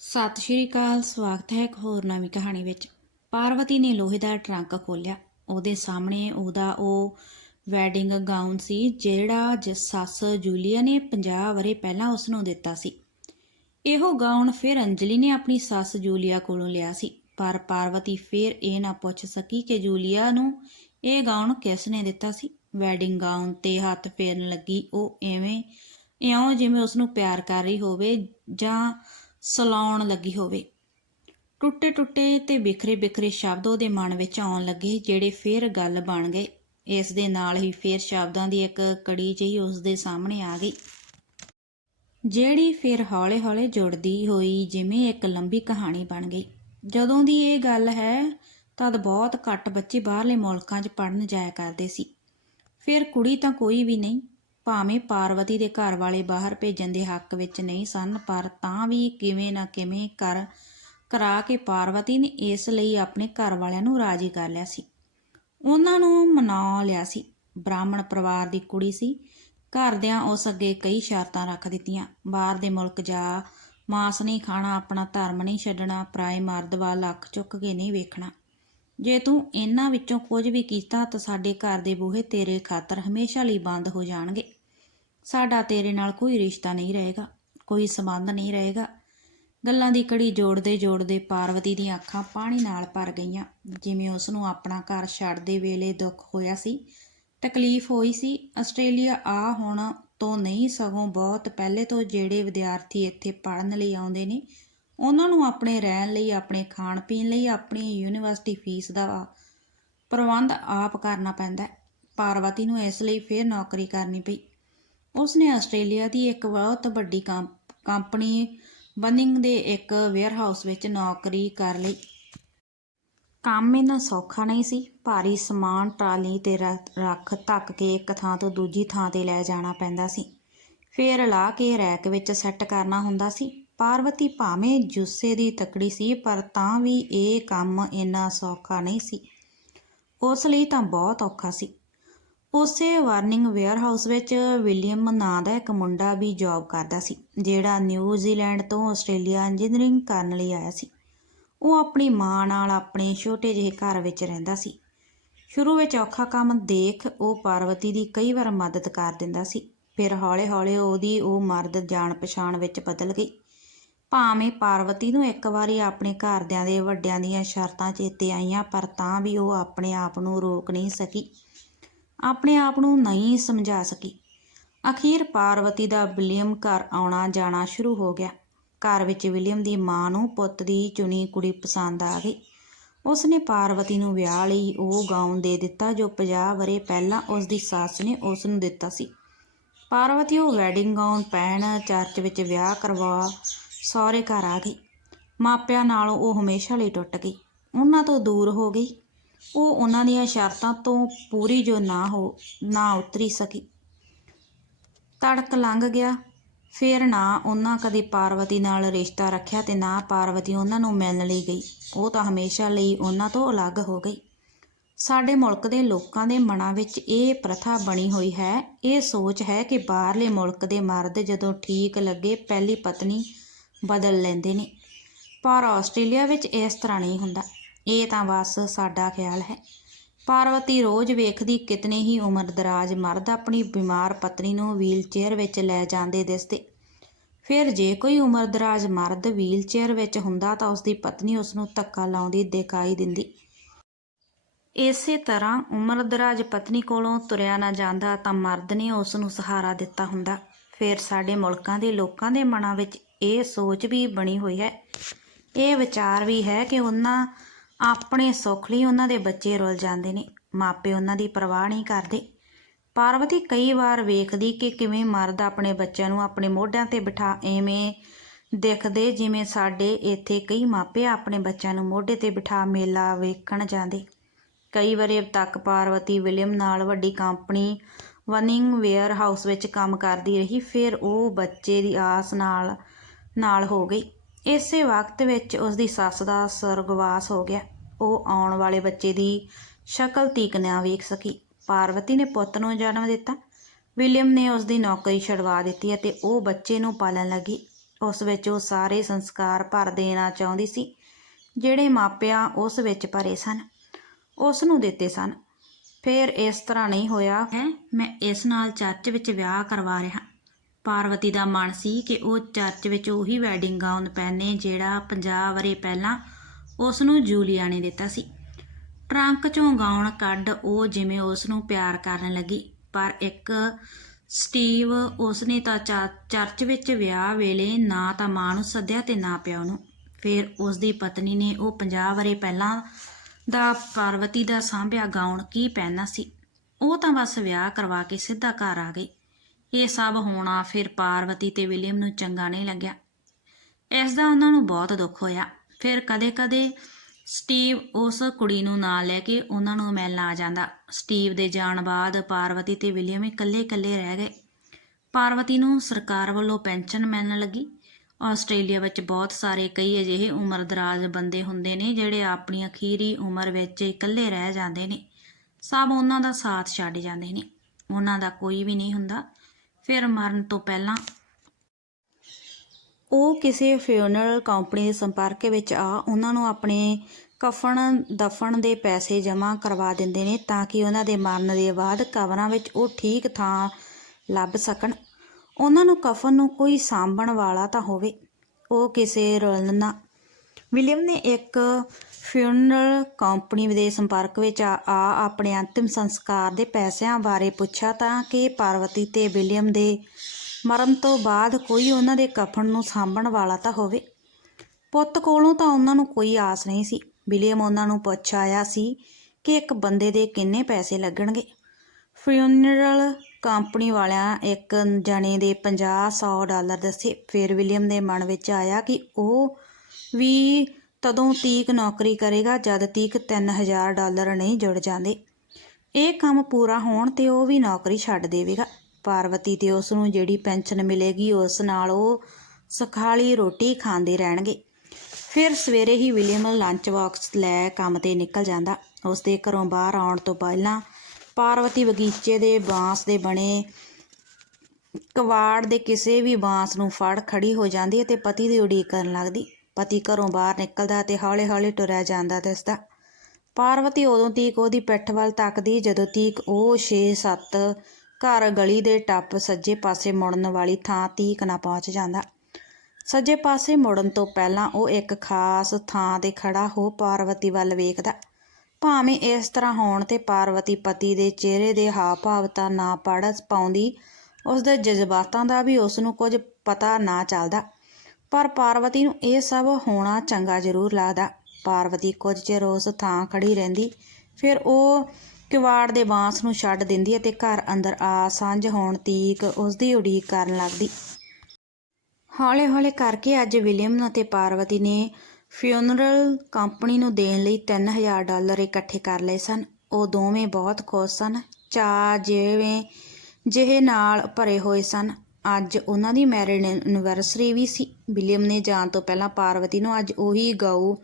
ਸਤਿ ਸ਼੍ਰੀ ਅਕਾਲ, ਸਵਾਗਤ ਹੈ ਇੱਕ ਹੋਰ ਨਵੀਂ ਕਹਾਣੀ ਵਿੱਚ। ਪਾਰਵਤੀ ਨੇ ਲੋਹੇ ਦਾ ਟਰੰਕ ਖੋਲ੍ਹਿਆ। ਉਹਦੇ ਸਾਹਮਣੇ ਉਹਦਾ ਉਹ ਵੈਡਿੰਗ ਗਾਊਨ ਸੀ, ਜਿਹੜਾ ਜਿਸ ਸੱਸ ਜੂਲੀਆ ਨੇ 50 ਵਰੇ ਪਹਿਲਾਂ ਉਸ ਨੂੰ ਦਿੱਤਾ ਸੀ। ਇਹੋ ਗਾਊਨ ਫਿਰ ਅੰਜਲੀ ਨੇ ਆਪਣੀ ਸੱਸ ਜੂਲੀਆ ਕੋਲੋਂ ਲਿਆ ਸੀ। ਪਰ ਪਾਰਵਤੀ ਫਿਰ ਇਹ ਨਾ ਪੁੱਛ ਸਕੀ ਕਿ ਜੂਲੀਆ ਨੂੰ ਇਹ ਗਾਊਨ ਕਿਸ ਨੇ ਦਿੱਤਾ ਸੀ। ਵੈਡਿੰਗ ਗਾਊਨ ਤੇ ਹੱਥ ਫੇਰਨ ਲੱਗੀ, ਉਹ ਐਵੇਂ ਇਉਂ ਜਿਵੇਂ ਉਸ ਨੂੰ ਪਿਆਰ ਕਰ ਰਹੀ ਹੋਵੇ ਜਾਂ ਸਲਾਉਣ ਲੱਗੀ ਹੋਵੇ। ਟੁੱਟੇ ਟੁੱਟੇ ਤੇ ਬਿਖਰੇ ਬਿਖਰੇ ਸ਼ਬਦ ਉਹਦੇ ਮਨ ਵਿੱਚ ਆਉਣ ਲੱਗੇ, ਜਿਹੜੇ ਫਿਰ ਗੱਲ ਬਣ ਗਏ। ਇਸ ਦੇ ਨਾਲ ਹੀ ਫਿਰ ਸ਼ਬਦਾਂ ਦੀ ਇੱਕ ਕੜੀ ਜਿਹੀ ਉਸ ਦੇ ਸਾਹਮਣੇ ਆ ਗਈ। ਜਿਹੜੀ ਫਿਰ ਹੌਲੇ-ਹੌਲੇ ਜੁੜਦੀ ਹੋਈ ਜਿਵੇਂ ਇੱਕ ਲੰਬੀ ਕਹਾਣੀ ਬਣ ਗਈ। ਜਦੋਂ ਦੀ ਇਹ ਗੱਲ ਹੈ, ਤਦ ਬਹੁਤ ਘੱਟ ਬੱਚੇ ਬਾਹਰਲੇ ਮੁਲਕਾਂ 'ਚ ਪੜਨ ਜਾਇਆ ਕਰਦੇ ਸੀ। ਫਿਰ ਕੁੜੀ ਤਾਂ ਕੋਈ ਵੀ ਨਹੀਂ। ਭਾਵੇਂ ਪਾਰਵਤੀ ਦੇ ਘਰ ਵਾਲੇ ਬਾਹਰ ਭੇਜਣ ਦੇ ਹੱਕ ਵਿੱਚ ਨਹੀਂ ਸਨ, ਪਰ ਤਾਂ ਵੀ ਕਿਵੇਂ ਨਾ ਕਿਵੇਂ ਕਰ ਕਰਾ ਕੇ ਪਾਰਵਤੀ ਨੇ ਇਸ ਲਈ ਆਪਣੇ ਘਰ ਵਾਲਿਆਂ ਨੂੰ ਰਾਜੀ ਕਰ ਲਿਆ ਸੀ। ਉਹਨਾਂ ਨੂੰ ਮਨਾ ਲਿਆ ਸੀ। ਬ੍ਰਾਹਮਣ ਪਰਿਵਾਰ ਦੀ ਕੁੜੀ ਸੀ। ਘਰਦਿਆਂ ਉਸ ਅੱਗੇ ਕਈ ਸ਼ਰਤਾਂ ਰੱਖ ਦਿੱਤੀਆਂ। ਬਾਹਰ ਦੇ ਮੁਲਕ ਜਾ, ਮਾਸ ਨਹੀਂ ਖਾਣਾ, ਆਪਣਾ ਧਰਮ ਨਹੀਂ ਛੱਡਣਾ, ਪਰਾਏ ਮਰਦ ਵੱਲ ਅੱਖ ਚੁੱਕ ਕੇ ਨਹੀਂ ਵੇਖਣਾ। ਜੇ ਤੂੰ ਇਹਨਾਂ ਵਿੱਚੋਂ ਕੁਝ ਵੀ ਕੀਤਾ ਤਾਂ ਸਾਡੇ ਘਰ ਦੇ ਬੂਹੇ ਤੇਰੇ ਖਾਤਰ ਹਮੇਸ਼ਾ ਲਈ ਬੰਦ ਹੋ ਜਾਣਗੇ। ਸਾਡਾ ਤੇਰੇ ਨਾਲ ਕੋਈ ਰਿਸ਼ਤਾ ਨਹੀਂ ਰਹੇਗਾ, ਕੋਈ ਸੰਬੰਧ ਨਹੀਂ ਰਹੇਗਾ। ਗੱਲਾਂ ਦੀ ਕੜੀ ਜੋੜਦੇ ਜੋੜਦੇ ਪਾਰਵਤੀ ਦੀਆਂ ਅੱਖਾਂ ਪਾਣੀ ਨਾਲ ਭਰ ਗਈਆਂ। ਜਿਵੇਂ ਉਸ ਨੂੰ ਆਪਣਾ ਘਰ ਛੱਡਦੇ ਵੇਲੇ ਦੁੱਖ ਹੋਇਆ ਸੀ, ਤਕਲੀਫ ਹੋਈ ਸੀ, ਆਸਟ੍ਰੇਲੀਆ ਆ ਹੁਣ ਤੋਂ ਨਹੀਂ ਸਗੋਂ ਬਹੁਤ ਪਹਿਲੇ ਤੋਂ ਜਿਹੜੇ ਵਿਦਿਆਰਥੀ ਇੱਥੇ ਪੜ੍ਹਨ ਲਈ ਆਉਂਦੇ ਨੇ, ਉਹਨਾਂ ਨੂੰ ਆਪਣੇ ਰਹਿਣ ਲਈ, ਆਪਣੇ ਖਾਣ ਪੀਣ ਲਈ, ਆਪਣੀ ਯੂਨੀਵਰਸਿਟੀ ਫੀਸ ਦਾ ਪ੍ਰਬੰਧ ਆਪ ਕਰਨਾ ਪੈਂਦਾ ਪਾਰਵਤੀ ਨੂੰ ਇਸ ਲਈ ਫਿਰ ਨੌਕਰੀ ਕਰਨੀ ਪਈ। ਉਸਨੇ ਆਸਟ੍ਰੇਲੀਆ ਦੀ ਇੱਕ ਬਹੁਤ ਵੱਡੀ ਕੰਪ- ਕੰਪਨੀ ਬਨਿੰਗ ਦੇ ਇੱਕ ਵੇਅਰਹਾਊਸ ਵਿੱਚ ਨੌਕਰੀ ਕਰ ਲਈ। ਕੰਮ ਇਹਨਾਂ ਸੌਖਾ ਨਹੀਂ ਸੀ। ਭਾਰੀ ਸਮਾਨ, ਟਰਾਲੀ ਤੇ ਰੱਖ ਧੱਕ ਕੇ ਇੱਕ ਥਾਂ ਤੋਂ ਦੂਜੀ ਥਾਂ ਤੇ ਲੈ ਜਾਣਾ ਪੈਂਦਾ ਸੀ। ਫੇਰ ਲਾ ਕੇ ਰੈਕ ਵਿੱਚ ਸੈੱਟ ਕਰਨਾ ਹੁੰਦਾ ਸੀ। ਪਾਰਵਤੀ ਭਾਵੇਂ ਜੁੱਸੇ ਦੀ ਤਕੜੀ ਸੀ, ਪਰ ਤਾਂ ਵੀ ਇਹ ਕੰਮ ਇੰਨਾ ਸੌਖਾ ਨਹੀਂ ਸੀ। ਉਸ ਲਈ ਤਾਂ ਬਹੁਤ ਔਖਾ ਸੀ। ਉਸੇ ਵਾਰਨਿੰਗ ਵੇਅਰਹਾਊਸ ਵਿੱਚ ਵਿਲੀਅਮ ਨਾਂ ਦਾ ਇੱਕ ਮੁੰਡਾ ਵੀ ਜੌਬ ਕਰਦਾ ਸੀ, ਜਿਹੜਾ ਨਿਊਜ਼ੀਲੈਂਡ ਤੋਂ ਆਸਟ੍ਰੇਲੀਆ ਇੰਜੀਨੀਅਰਿੰਗ ਕਰਨ ਲਈ ਆਇਆ ਸੀ। ਉਹ ਆਪਣੀ ਮਾਂ ਨਾਲ ਆਪਣੇ ਛੋਟੇ ਜਿਹੇ ਘਰ ਵਿੱਚ ਰਹਿੰਦਾ ਸੀ। ਸ਼ੁਰੂ ਵਿੱਚ ਔਖਾ ਕੰਮ ਦੇਖ ਉਹ ਪਾਰਵਤੀ ਦੀ ਕਈ ਵਾਰ ਮਦਦ ਕਰ ਦਿੰਦਾ ਸੀ, ਫਿਰ ਹੌਲੇ-ਹੌਲੇ ਉਹਦੀ ਉਹ ਮਰਦ ਜਾਣ ਪਛਾਣ ਵਿੱਚ ਬਦਲ ਗਈ। ਭਾਵੇਂ ਪਾਰਵਤੀ ਨੂੰ ਇੱਕ ਵਾਰੀ ਆਪਣੇ ਘਰਦਿਆਂ ਦੇ ਵੱਡਿਆਂ ਦੀਆਂ ਸ਼ਰਤਾਂ ਚੇਤੇ ਆਈਆਂ, ਪਰ ਤਾਂ ਵੀ ਉਹ ਆਪਣੇ ਆਪ ਨੂੰ ਰੋਕ ਨਹੀਂ ਸਕੀ। ਆਪਣੇ ਆਪ ਨੂੰ ਨਹੀਂ ਸਮਝਾ ਸਕੀ। ਅਖੀਰ ਪਾਰਵਤੀ ਦਾ ਵਿਲੀਅਮ ਘਰ ਆਉਣਾ ਜਾਣਾ ਸ਼ੁਰੂ ਹੋ ਗਿਆ। ਘਰ ਵਿੱਚ ਵਿਲੀਅਮ ਦੀ ਮਾਂ ਨੂੰ ਪੁੱਤ ਦੀ ਚੁਣੀ ਕੁੜੀ ਪਸੰਦ ਆ ਗਈ। ਉਸਨੇ ਪਾਰਵਤੀ ਨੂੰ ਵਿਆਹ ਲਈ ਉਹ ਗਾਊਨ ਦੇ ਦਿੱਤਾ ਜੋ 50 ਵਰੇ ਪਹਿਲਾਂ ਉਸ ਦੀ ਸੱਸ ਨੇ ਉਸ ਨੂੰ ਦਿੱਤਾ ਸੀ। ਪਾਰਵਤੀ ਉਹ ਵੈਡਿੰਗ ਗਾਊਨ ਪਹਿਨ ਚਰਚ ਵਿੱਚ ਵਿਆਹ ਕਰਵਾ ਸਹੁਰੇ ਘਰ ਆ ਗਈ। ਮਾਪਿਆਂ ਨਾਲੋਂ ਉਹ ਹਮੇਸ਼ਾ ਲਈ ਟੁੱਟ ਗਈ। ਉਹਨਾਂ ਤੋਂ ਦੂਰ ਹੋ ਗਈ। ਉਹ ਉਹਨਾਂ ਦੀਆਂ ਸ਼ਰਤਾਂ ਤੋਂ ਪੂਰੀ ਜੋ ਨਾ ਹੋ, ਨਾ ਉਤਰੀ ਸਕੀ। ਤੜਕ ਲੰਘ ਗਿਆ। ਫਿਰ ਨਾ ਉਹਨਾਂ ਕਦੇ ਪਾਰਵਤੀ ਨਾਲ ਰਿਸ਼ਤਾ ਰੱਖਿਆ ਤੇ ਨਾ ਪਾਰਵਤੀ ਉਹਨਾਂ ਨੂੰ ਮਿਲਣ ਲਈ ਗਈ। ਉਹ ਤਾਂ ਹਮੇਸ਼ਾ ਲਈ ਉਹਨਾਂ ਤੋਂ ਅਲੱਗ ਹੋ ਗਈ। ਸਾਡੇ ਮੁਲਕ ਦੇ ਲੋਕਾਂ ਦੇ ਮਨਾਂ ਵਿੱਚ ਇਹ ਪ੍ਰਥਾ ਬਣੀ ਹੋਈ ਹੈ। ਇਹ ਸੋਚ ਹੈ ਕਿ ਬਾਹਰਲੇ ਮੁਲਕ ਦੇ ਮਰਦ ਜਦੋਂ ਠੀਕ ਲੱਗੇ, ਪਹਿਲੀ ਪਤਨੀ ਬਦਲ ਲੈਂਦੇ ਨੇ। ਪਰ ਆਸਟ੍ਰੇਲੀਆ ਵਿੱਚ ਇਸ ਤਰ੍ਹਾਂ ਨਹੀਂ ਹੁੰਦਾ। ਇਹ ਤਾਂ ਬਸ ਸਾਡਾ ਖਿਆਲ ਹੈ। ਪਾਰਵਤੀ ਰੋਜ਼ ਵੇਖਦੀ ਕਿਤਨੇ ਹੀ ਉਮਰ ਦਰਾਜ ਮਰਦ ਆਪਣੀ ਬਿਮਾਰ ਪਤਨੀ ਨੂੰ ਵੀਲਚੇਅਰ ਵਿੱਚ ਲੈ ਜਾਂਦੇ ਦਿਸਦੇ। ਫਿਰ ਜੇ ਕੋਈ ਉਮਰ ਦਰਾਜ ਮਰਦ ਵੀਲਚੇਅਰ ਵਿੱਚ ਹੁੰਦਾ ਤਾਂ ਉਸ ਦੀ ਪਤਨੀ ਉਸ ਨੂੰ ਧੱਕਾ ਲਾਉਂਦੀ, ਦਿਖਾਈ ਦਿੰਦੀ। ਇਸੇ ਤਰ੍ਹਾਂ ਉਮਰ ਦਰਾਜ ਪਤਨੀ ਕੋਲੋਂ ਤੁਰਿਆ ਨਾ ਜਾਂਦਾ ਤਾਂ ਮਰਦ ਨੇ ਉਸ ਨੂੰ ਸਹਾਰਾ ਦਿੱਤਾ ਹੁੰਦਾ। ਫਿਰ ਸਾਡੇ ਮੁਲਕਾਂ ਦੇ ਲੋਕਾਂ ਦੇ ਮਨਾਂ ਵਿੱਚ ਇਹ ਸੋਚ ਵੀ ਬਣੀ ਹੋਈ ਹੈ। ਇਹ ਵਿਚਾਰ ਵੀ ਹੈ ਕਿ ਉਹਨਾਂ ਆਪਣੇ ਸੁੱਖ ਲਈ ਉਹਨਾਂ ਦੇ ਬੱਚੇ ਰੁੱਲ ਜਾਂਦੇ ਨੇ, ਮਾਪੇ ਉਹਨਾਂ ਦੀ ਪਰਵਾਹ ਨਹੀਂ ਕਰਦੇ। ਪਾਰਵਤੀ ਕਈ ਵਾਰ ਵੇਖਦੀ ਕਿ ਕਿਵੇਂ ਮਰਦ ਆਪਣੇ ਬੱਚਿਆਂ ਨੂੰ ਆਪਣੇ ਮੋਢਿਆਂ ਤੇ ਬਿਠਾ ਐਵੇਂ ਦਿਖਦੇ, ਜਿਵੇਂ ਸਾਡੇ ਇੱਥੇ ਕਈ ਮਾਪੇ ਆਪਣੇ ਬੱਚਿਆਂ ਨੂੰ ਮੋਢੇ ਤੇ ਬਿਠਾ ਮੇਲਾ ਵੇਖਣ ਜਾਂਦੇ। ਕਈ ਵਾਰੀ ਤੱਕ ਪਾਰਵਤੀ ਵਿਲੀਅਮ ਨਾਲ ਵੱਡੀ ਕੰਪਨੀ ਵਨਿੰਗ ਵੇਅਰ ਹਾਊਸ ਵਿੱਚ ਕੰਮ ਕਰਦੀ ਰਹੀ, ਫਿਰ ਉਹ ਬੱਚੇ ਦੀ ਆਸ ਨਾਲ ਨਾਲ ਹੋ ਗਈ। ਇਸੇ ਵਕਤ ਵਿੱਚ ਉਸ ਦੀ ਸੱਸ ਦਾ ਸਰਗਵਾਸ ਹੋ ਗਿਆ। ਉਹ ਆਉਣ ਵਾਲੇ ਬੱਚੇ ਦੀ ਸ਼ਕਲ ਤੀਕ ਨਾ ਵੇਖ ਸਕੀ। ਪਾਰਵਤੀ ਨੇ ਪੁੱਤ ਨੂੰ ਜਨਮ ਦਿੱਤਾ। ਵਿਲੀਅਮ ਨੇ ਉਸ ਦੀ ਨੌਕਰੀ ਛਡਵਾ ਦਿੱਤੀ ਅਤੇ ਉਹ ਬੱਚੇ ਨੂੰ ਪਾਲਣ ਲੱਗੀ। ਉਸ ਵਿੱਚ ਉਹ ਸਾਰੇ ਸੰਸਕਾਰ ਭਰ ਦੇਣਾ ਚਾਹੁੰਦੀ ਸੀ, ਜਿਹੜੇ ਮਾਪਿਆਂ ਉਸ ਵਿੱਚ ਭਰੇ ਸਨ। ਉਸ ਨੂੰ ਦਿੱਤੇ ਸਨ। ਫਿਰ ਇਸ ਤਰ੍ਹਾਂ ਨਹੀਂ ਹੋਇਆ। ਹੈ, ਮੈਂ ਇਸ ਨਾਲ ਚਰਚ ਵਿੱਚ ਵਿਆਹ ਕਰਵਾ ਰਿਹਾ। ਪਾਰਵਤੀ ਦਾ ਮਨ ਸੀ ਕਿ ਉਹ ਚਰਚ ਵਿੱਚ ਉਹੀ ਵੈਡਿੰਗ ਗਾਊਨ ਪਹਿਨੇ ਜਿਹੜਾ 50 ਵਰੇ ਪਹਿਲਾਂ ਉਸ ਨੂੰ ਜੂਲੀਆ ਨੇ ਦਿੱਤਾ ਸੀ। ਟਰੰਕ ਚੋਂ ਗਾਉਣ ਕੱਢ ਉਹ ਜਿਵੇਂ ਉਸ ਨੂੰ ਪਿਆਰ ਕਰਨ ਲੱਗੀ, ਪਰ ਇੱਕ ਸਟੀਵ ਉਸਨੇ ਤਾਂ ਚਾ- ਚਰਚ ਵਿੱਚ ਵਿਆਹ ਵੇਲੇ ਨਾ ਤਾਂ ਮਾਂ ਨੂੰ ਸੱਦਿਆ ਤੇ ਨਾ ਪਿਆ ਨੂੰ। ਫਿਰ ਉਸ ਦੀ ਪਤਨੀ ਨੇ ਉਹ 50 ਵਰੇ ਪਹਿਲਾਂ ਦਾ ਪਾਰਵਤੀ ਦਾ ਸਾਂਭਿਆ ਗਾਉਣ ਕੀ ਪਹਿਨਾ ਸੀ? ਉਹ ਤਾਂ ਬਸ ਵਿਆਹ ਕਰਵਾ ਕੇ ਸਿੱਧਾ ਘਰ ਆ ਗਈ। ਇਹ ਸਭ ਹੋਣਾ ਫਿਰ ਪਾਰਵਤੀ ਤੇ ਵਿਲੀਅਮ ਨੂੰ ਚੰਗਾ ਨਹੀਂ ਲੱਗਿਆ। ਇਸ ਦਾ ਉਹਨਾਂ ਨੂੰ ਬਹੁਤ ਦੁੱਖ ਹੋਇਆ। ਫਿਰ ਕਦੇ-ਕਦੇ ਸਟੀਵ ਉਸ ਕੁੜੀ ਨੂੰ ਨਾਲ ਲੈ ਕੇ ਉਹਨਾਂ ਨੂੰ ਮਿਲਣ ਆ ਜਾਂਦਾ। ਸਟੀਵ ਦੇ ਜਾਣ ਬਾਅਦ ਪਾਰਵਤੀ ਤੇ ਵਿਲੀਅਮ ਇਕੱਲੇ-ਇਕੱਲੇ ਰਹਿ ਗਏ। ਪਾਰਵਤੀ ਨੂੰ ਸਰਕਾਰ ਵੱਲੋਂ ਪੈਨਸ਼ਨ ਮਿਲਣ ਲੱਗੀ। ਆਸਟ੍ਰੇਲੀਆ ਵਿੱਚ ਬਹੁਤ ਸਾਰੇ ਕਈ ਅਜਿਹੇ ਉਮਰਦਰਾਜ਼ ਬੰਦੇ ਹੁੰਦੇ ਨੇ ਜਿਹੜੇ ਆਪਣੀ ਅਖੀਰੀ ਉਮਰ ਵਿੱਚ ਇਕੱਲੇ ਰਹਿ ਜਾਂਦੇ ਨੇ। ਸਭ ਉਹਨਾਂ ਦਾ ਸਾਥ ਛੱਡ ਜਾਂਦੇ ਨੇ। ਉਹਨਾਂ ਦਾ ਕੋਈ ਵੀ ਨਹੀਂ ਹੁੰਦਾ। ਫਿਰ ਮਰਨ ਤੋਂ ਪਹਿਲਾਂ ਉਹ ਕਿਸੇ ਫਿਊਨਰਲ ਕੰਪਨੀ ਦੇ ਸੰਪਰਕ ਵਿੱਚ ਆ, ਉਹਨਾਂ ਨੂੰ ਆਪਣੇ ਕਫਨ, ਦਫਨ ਦੇ ਪੈਸੇ ਜਮ੍ਹਾਂ ਕਰਵਾ ਦਿੰਦੇ ਨੇ ਤਾਂ ਕਿ ਉਹਨਾਂ ਦੇ ਮਰਨ ਦੇ ਬਾਅਦ ਕਬਰਾਂ ਵਿੱਚ ਉਹ ਠੀਕ ਥਾਂ ਲੱਭ ਸਕਣ। ਉਹਨਾਂ ਨੂੰ ਕਫਨ ਨੂੰ ਕੋਈ ਸਾਂਭਣ ਵਾਲਾ ਤਾਂ ਹੋਵੇ, ਉਹ ਕਿਸੇ ਰਲਣਾ। ਵਿਲੀਅਮ ਨੇ ਇੱਕ ਫਿਊਨਰਲ ਕੰਪਨੀ ਦੇ ਸੰਪਰਕ ਵਿੱਚ ਆ ਆ ਆਪਣੇ ਅੰਤਿਮ ਸੰਸਕਾਰ ਦੇ ਪੈਸਿਆਂ ਬਾਰੇ ਪੁੱਛਿਆ ਤਾਂ ਕਿ ਪਾਰਵਤੀ ਤੇ ਵਿਲੀਅਮ ਦੇ ਮਰਨ ਤੋਂ ਬਾਅਦ ਕੋਈ ਉਹਨਾਂ ਦੇ ਕਫਨ ਨੂੰ ਸਾਂਭਣ ਵਾਲਾ ਤਾਂ ਹੋਵੇ। ਪੁੱਤ ਕੋਲੋਂ ਤਾਂ ਉਹਨਾਂ ਨੂੰ ਕੋਈ ਆਸ ਨਹੀਂ ਸੀ। ਵਿਲੀਅਮ ਉਹਨਾਂ ਨੂੰ ਪੁੱਛ ਆਇਆ ਸੀ ਕਿ ਇੱਕ ਬੰਦੇ ਦੇ ਕਿੰਨੇ ਪੈਸੇ ਲੱਗਣਗੇ। ਫਿਊਨਰਲ ਕੰਪਨੀ ਵਾਲਿਆਂ ਇੱਕ ਜਣੇ ਦੇ 50-100 ਡਾਲਰ ਦੱਸੇ। ਫਿਰ ਵਿਲੀਅਮ ਦੇ ਮਨ ਵਿੱਚ ਆਇਆ ਕਿ ਉਹ ਵੀ ਤਦੋਂ ਤੀਕ ਨੌਕਰੀ ਕਰੇਗਾ ਜਦ ਤੀਕ 3000 ਡਾਲਰ ਨਹੀਂ ਜੁੜ ਜਾਂਦੇ। ਇਹ ਕੰਮ ਪੂਰਾ ਹੋਣ ਤੇ ਉਹ ਵੀ ਨੌਕਰੀ ਛੱਡ ਦੇਵੇਗਾ। ਪਾਰਵਤੀ ਤੇ ਉਸ ਨੂੰ ਜਿਹੜੀ ਪੈਨਸ਼ਨ ਮਿਲੇਗੀ, ਉਸ ਨਾਲ ਉਹ ਸਖਾਲੀ ਰੋਟੀ ਖਾਂਦੇ ਰਹਿਣਗੇ। ਫਿਰ ਸਵੇਰੇ ਹੀ ਵਿਲੀਅਮ ਲੰਚ ਬਾਕਸ ਲੈ ਕੰਮ ਤੇ ਨਿਕਲ ਜਾਂਦਾ। ਉਸ ਦੇ ਘਰੋਂ ਬਾਹਰ ਆਉਣ ਤੋਂ ਪਹਿਲਾਂ ਪਾਰਵਤੀ ਬਗੀਚੇ ਦੇ ਬਾਂਸ ਦੇ ਬਣੇ ਕਵਾੜ ਦੇ ਕਿਸੇ ਵੀ ਬਾਂਸ ਨੂੰ ਫੜ ਖੜੀ ਹੋ ਜਾਂਦੀ ਅਤੇ ਪਤੀ ਦੀ ਉਡੀਕ ਕਰਨ ਲੱਗਦੀ। ਪਤੀ ਘਰੋਂ ਬਾਹਰ ਨਿਕਲਦਾ ਤੇ ਹੌਲੀ-ਹੌਲੀ ਟੁਰਿਆ ਜਾਂਦਾ ਦਿਸਦਾ। ਪਾਰਵਤੀ ਉਦੋਂ ਤੀਕ ਉਹਦੀ ਪਿੱਠ ਵੱਲ ਤੱਕਦੀ ਜਦੋਂ ਤੀਕ ਉਹ 6-7 ਘਰ ਗਲੀ ਦੇ ਟੱਪ ਸੱਜੇ ਪਾਸੇ ਮੁੜਨ ਵਾਲੀ ਥਾਂ ਤੀਕ ਨਾ ਪਹੁੰਚ ਜਾਂਦਾ। ਸੱਜੇ ਪਾਸੇ ਮੁੜਨ ਤੋਂ ਪਹਿਲਾਂ ਉਹ ਇੱਕ ਖਾਸ ਥਾਂ ਤੇ ਖੜਾ ਹੋ ਪਾਰਵਤੀ ਵੱਲ ਵੇਖਦਾ। ਭਾਵੇਂ ਇਸ ਤਰ੍ਹਾਂ ਹੋਣ ਤੇ ਪਾਰਵਤੀ ਪਤੀ ਦੇ ਚਿਹਰੇ ਦੇ ਹਾਵ-ਭਾਵ ਤਾਂ ਨਾ ਪੜ ਪਾਉਂਦੀ ਉਸ ਦੇ ਜਜ਼ਬਾਤਾਂ ਦਾ ਵੀ ਉਸ ਨੂੰ ਕੁਝ ਪਤਾ ਨਾ ਚੱਲਦਾ। ਪਰ ਪਾਰਵਤੀ ਨੂੰ ਇਹ ਸਭ ਹੋਣਾ ਚੰਗਾ ਜ਼ਰੂਰ ਲੱਗਦਾ। ਪਾਰਵਤੀ ਕੁਝ ਚਿਰ ਉਸ ਥਾਂ ਖੜੀ ਰਹਿੰਦੀ, ਫਿਰ ਉਹ ਕਿਵਾੜ ਦੇ ਬਾਂਸ ਨੂੰ ਛੱਡ ਦਿੰਦੀ ਅਤੇ ਘਰ ਅੰਦਰ ਆ ਸਾਂਝ ਹੋਣ ਤੀਕ ਉਸ ਦੀ ਉਡੀਕ ਕਰਨ ਲੱਗਦੀ। ਹੌਲੇ-ਹੌਲੇ ਕਰਕੇ ਅੱਜ ਵਿਲੀਅਮ ਅਤੇ ਪਾਰਵਤੀ ਨੇ ਫਿਊਨਰਲ ਕੰਪਨੀ ਨੂੰ ਦੇਣ ਲਈ 3000 ਡਾਲਰ ਇਕੱਠੇ ਕਰ ਲਏ ਸਨ। ਉਹ ਦੋਵੇਂ ਬਹੁਤ ਖੁਸ਼ ਸਨ। ਚਾ ਜਿਵੇਂ ਜਿਹੇ ਨਾਲ ਭਰੇ ਹੋਏ ਸਨ। ਅੱਜ ਉਹਨਾਂ ਦੀ ਮੈਰਿਡ ਐਨਵਰਸਰੀ ਵੀ ਸੀ। ਵਿਲੀਅਮ ਨੇ ਜਾਣ ਤੋਂ ਪਹਿਲਾਂ ਪਾਰਵਤੀ ਨੂੰ ਅੱਜ ਉਹੀ ਗਾਉ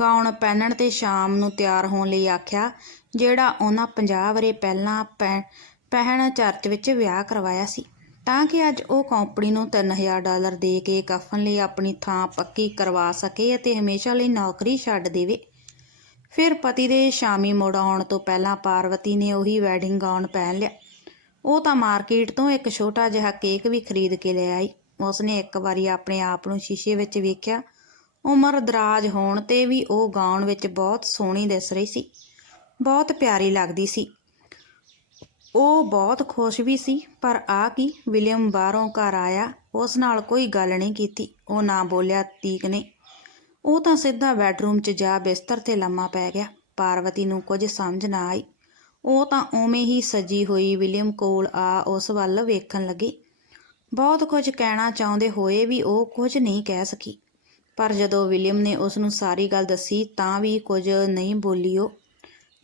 ਗਾਉਣ, ਪਹਿਨਣ ਤੇ ਸ਼ਾਮ ਨੂੰ ਤਿਆਰ ਹੋਣ ਲਈ ਆਖਿਆ, ਜਿਹੜਾ ਉਹਨਾਂ 50 ਵਰੇ ਪਹਿਲਾਂ ਪੈ- ਪਹਿਣ ਚਰਚ ਵਿੱਚ ਵਿਆਹ ਕਰਵਾਇਆ ਸੀ। ਤਾਂ ਕਿ ਅੱਜ ਉਹ ਕੰਪਨੀ ਨੂੰ 3000 ਡਾਲਰ ਦੇ ਕੇ ਕਫਨ ਲਈ ਆਪਣੀ ਥਾਂ ਪੱਕੀ ਕਰਵਾ ਸਕੇ ਅਤੇ ਹਮੇਸ਼ਾ ਲਈ ਨੌਕਰੀ ਛੱਡ ਦੇਵੇ। ਫਿਰ ਪਤੀ ਦੇ ਸ਼ਾਮੀ ਮੁੜ ਆਉਣ ਤੋਂ ਪਹਿਲਾਂ ਪਾਰਵਤੀ ਨੇ ਉਹੀ ਵੈਡਿੰਗ ਗਾਊਨ ਪਹਿਨ ਲਿਆ। ਉਹ ਤਾਂ ਮਾਰਕੀਟ ਤੋਂ ਇੱਕ ਛੋਟਾ ਜਿਹਾ ਕੇਕ ਵੀ ਖਰੀਦ ਕੇ ਲੈ ਆਈ। ਉਸਨੇ ਇੱਕ ਵਾਰੀ ਆਪਣੇ ਆਪ ਨੂੰ ਸ਼ੀਸ਼ੇ ਵਿੱਚ ਵੇਖਿਆ। ਉਮਰ ਦਰਾਜ ਹੋਣ ਤੇ ਵੀ ਉਹ ਗਾਉਣ ਵਿੱਚ ਬਹੁਤ ਸੋਹਣੀ ਦਿਸ ਰਹੀ ਸੀ। ਬਹੁਤ ਪਿਆਰੀ ਲੱਗਦੀ ਸੀ। ਉਹ ਬਹੁਤ ਖੁਸ਼ ਵੀ ਸੀ, ਪਰ ਆ ਕੀ ਵਿਲੀਅਮ ਬਾਹਰੋਂ ਘਰ ਆਇਆ, ਉਸ ਨਾਲ ਕੋਈ ਗੱਲ ਨਹੀਂ ਕੀਤੀ। ਉਹ ਨਾ ਬੋਲਿਆ, ਤੀਕ ਨੇ। ਉਹ ਤਾਂ ਸਿੱਧਾ ਬੈੱਡਰੂਮ 'ਚ ਜਾ ਬਿਸਤਰ ਤੇ ਲੰਮਾ ਪੈ ਗਿਆ। ਪਾਰਵਤੀ ਨੂੰ ਕੁਝ ਸਮਝ ਨਾ ਆਈ। ਉਹ ਤਾਂ ਉਵੇਂ ਹੀ ਸਜੀ ਹੋਈ ਵਿਲੀਅਮ ਕੋਲ ਆ ਉਸ ਵੱਲ ਵੇਖਣ ਲੱਗੀ। ਬਹੁਤ ਕੁਝ ਕਹਿਣਾ ਚਾਹੁੰਦੇ ਹੋਏ ਵੀ ਉਹ ਕੁਝ ਨਹੀਂ ਕਹਿ ਸਕੀ। ਪਰ ਜਦੋਂ ਵਿਲੀਅਮ ਨੇ ਉਸ ਨੂੰ ਸਾਰੀ ਗੱਲ ਦੱਸੀ ਤਾਂ ਵੀ ਕੁਝ ਨਹੀਂ ਬੋਲੀ ਉਹ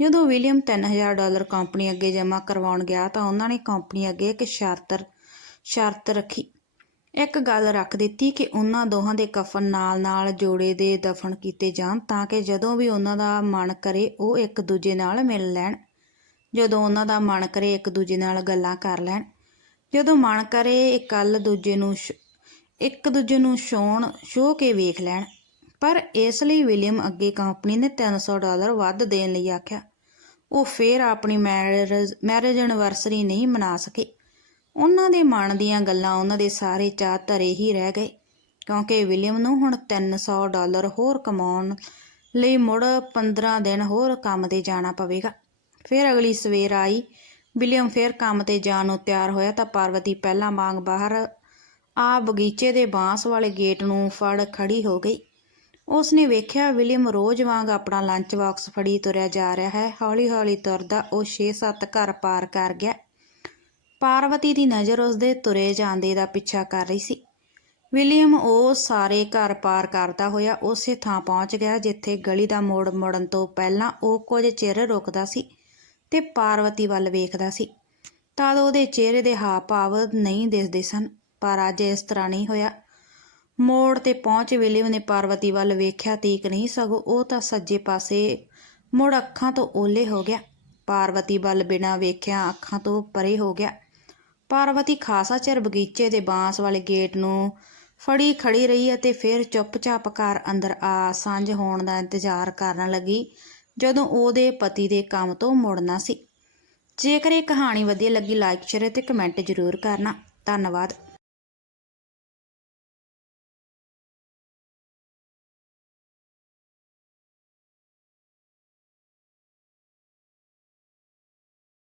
ਜਦੋਂ ਵਿਲੀਅਮ 3000 ਡਾਲਰ ਕੰਪਨੀ ਅੱਗੇ ਜਮ੍ਹਾਂ ਕਰਵਾਉਣ ਗਿਆ ਤਾਂ ਉਹਨਾਂ ਨੇ ਕੰਪਨੀ ਅੱਗੇ ਇੱਕ ਸ਼ਰਤ ਸ਼ਰਤ ਰੱਖੀ। ਇੱਕ ਗੱਲ ਰੱਖ ਦਿੱਤੀ ਕਿ ਉਹਨਾਂ ਦੋਹਾਂ ਦੇ ਕਫਨ ਨਾਲ-ਨਾਲ ਜੋੜੇ ਦੇ ਦਫਨ ਕੀਤੇ ਜਾਣ ਤਾਂ ਕਿ ਜਦੋਂ ਵੀ ਉਹਨਾਂ ਦਾ ਮਨ ਕਰੇ ਉਹ ਇੱਕ ਦੂਜੇ ਨਾਲ ਮਿਲ ਲੈਣ। ਜਦੋਂ ਉਹਨਾਂ ਦਾ ਮਨ ਕਰੇ ਇੱਕ ਦੂਜੇ ਨਾਲ ਗੱਲਾਂ ਕਰ ਲੈਣ, ਜਦੋਂ ਮਨ ਕਰੇ ਇਕੱਲ ਦੂਜੇ ਨੂੰ ਸ਼- ਇੱਕ ਦੂਜੇ ਨੂੰ ਛੋਣ ਛੋਹ ਕੇ ਵੇਖ ਲੈਣ, ਪਰ ਇਸ ਲਈ ਵਿਲੀਅਮ ਅੱਗੇ ਕੰਪਨੀ ਨੇ 300 ਡਾਲਰ ਵੱਧ ਦੇਣ ਲਈ ਆਖਿਆ। ਉਹ ਫੇਰ ਆਪਣੀ ਮੈਰਿਜ ਮੈਰਿਜ ਐਨਵਰਸਰੀ ਨਹੀਂ ਮਨਾ ਸਕੇ। ਉਹਨਾਂ ਦੇ ਮਨ ਦੀਆਂ ਗੱਲਾਂ ਉਹਨਾਂ ਦੇ ਸਾਰੇ ਚਾਅ ਧਰੇ ਹੀ ਰਹਿ ਗਏ, ਕਿਉਂਕਿ ਵਿਲੀਅਮ ਨੂੰ ਹੁਣ 300 ਡਾਲਰ ਹੋਰ ਕਮਾਉਣ ਲਈ ਮੁੜ 15 ਦਿਨ ਹੋਰ ਕੰਮ ਤੇ ਜਾਣਾ ਪਵੇਗਾ। ਫਿਰ ਅਗਲੀ ਸਵੇਰ ਆਈ। ਵਿਲੀਅਮ ਫਿਰ ਕੰਮ ਤੇ ਜਾਣ ਨੂੰ ਤਿਆਰ ਹੋਇਆ ਤਾਂ ਪਾਰਵਤੀ ਪਹਿਲਾਂ ਵਾਂਗ ਬਾਹਰ ਆ ਬਗੀਚੇ ਦੇ ਬਾਂਸ ਵਾਲੇ ਗੇਟ ਨੂੰ ਫੜ ਖੜੀ ਹੋ ਗਈ। ਉਸ ਨੇ ਵੇਖਿਆ ਵਿਲੀਅਮ ਰੋਜ਼ ਵਾਂਗ ਆਪਣਾ ਲੰਚ ਬਾਕਸ ਫੜੀ ਤੁਰਿਆ ਜਾ ਰਿਹਾ ਹੈ। ਹੌਲੀ-ਹੌਲੀ ਤੁਰਦਾ ਉਹ 6-7 ਘਰ ਪਾਰ ਕਰ ਗਿਆ। ਪਾਰਵਤੀ ਦੀ ਨਜ਼ਰ ਉਸਦੇ ਤੁਰੇ ਜਾਂਦੇ ਦਾ ਪਿੱਛਾ ਕਰ ਰਹੀ ਸੀ। ਵਿਲੀਅਮ ਉਹ ਸਾਰੇ ਘਰ ਪਾਰ ਕਰਦਾ ਹੋਇਆ ਉਸੇ ਥਾਂ ਪਹੁੰਚ ਗਿਆ ਜਿੱਥੇ ਗਲੀ ਦਾ ਮੋੜ ਮੁੜਨ ਤੋਂ ਪਹਿਲਾਂ ਉਹ ਕੁਝ ਚਿਰ ਰੁਕਦਾ ਸੀ। ਤੇ ਪਾਰਵਤੀ ਵੱਲ ਵੇਖਦਾ ਸੀ। ਤਦ ਉਹਦੇ ਚਿਹਰੇ ਦੇ ਹਾਵ-ਭਾਵ ਨਹੀਂ ਦਿਸਦੇ ਸਨ, ਪਰ ਅੱਜ ਇਸ ਤਰ੍ਹਾਂ ਨਹੀਂ ਹੋਇਆ। ਮੋੜ ਤੇ ਪਹੁੰਚ ਵਿਲੀਅਮ ਨੇ ਪਾਰਵਤੀ ਵੱਲ ਵੇਖਿਆ ਤੀਕ ਨਹੀਂ, ਸਗੋਂ ਉਹ ਤਾਂ ਸੱਜੇ ਪਾਸੇ ਮੁੜ ਅੱਖਾਂ ਤੋਂ ਓਲੇ ਹੋ ਗਿਆ। ਪਾਰਵਤੀ ਵੱਲ ਬਿਨਾਂ ਵੇਖਿਆ ਅੱਖਾਂ ਤੋਂ ਪਰੇ ਹੋ ਗਿਆ। ਪਾਰਵਤੀ ਖਾਸਾ ਚਿਰ ਬਗੀਚੇ ਦੇ ਬਾਂਸ ਵਾਲੇ ਗੇਟ ਨੂੰ ਫੜੀ ਖੜੀ ਰਹੀ ਅਤੇ ਫਿਰ ਚੁੱਪਚਾਪ ਘਰ ਅੰਦਰ ਆ ਸਾਂਝ ਹੋਣ ਦਾ ਇੰਤਜ਼ਾਰ ਕਰਨ ਲੱਗੀ। ਜਦੋਂ ਉਹਦੇ ਪਤੀ ਦੇ ਕੰਮ ਤੋਂ ਮੁੜਨਾ ਸੀ। ਜੇਕਰ ਇਹ ਕਹਾਣੀ ਵਧੀਆ ਲੱਗੀ ਲਾਈਕ ਸ਼ੇਅਰ ਤੇ ਕਮੈਂਟ ਜ਼ਰੂਰ ਕਰਨਾ। ਧੰਨਵਾਦ।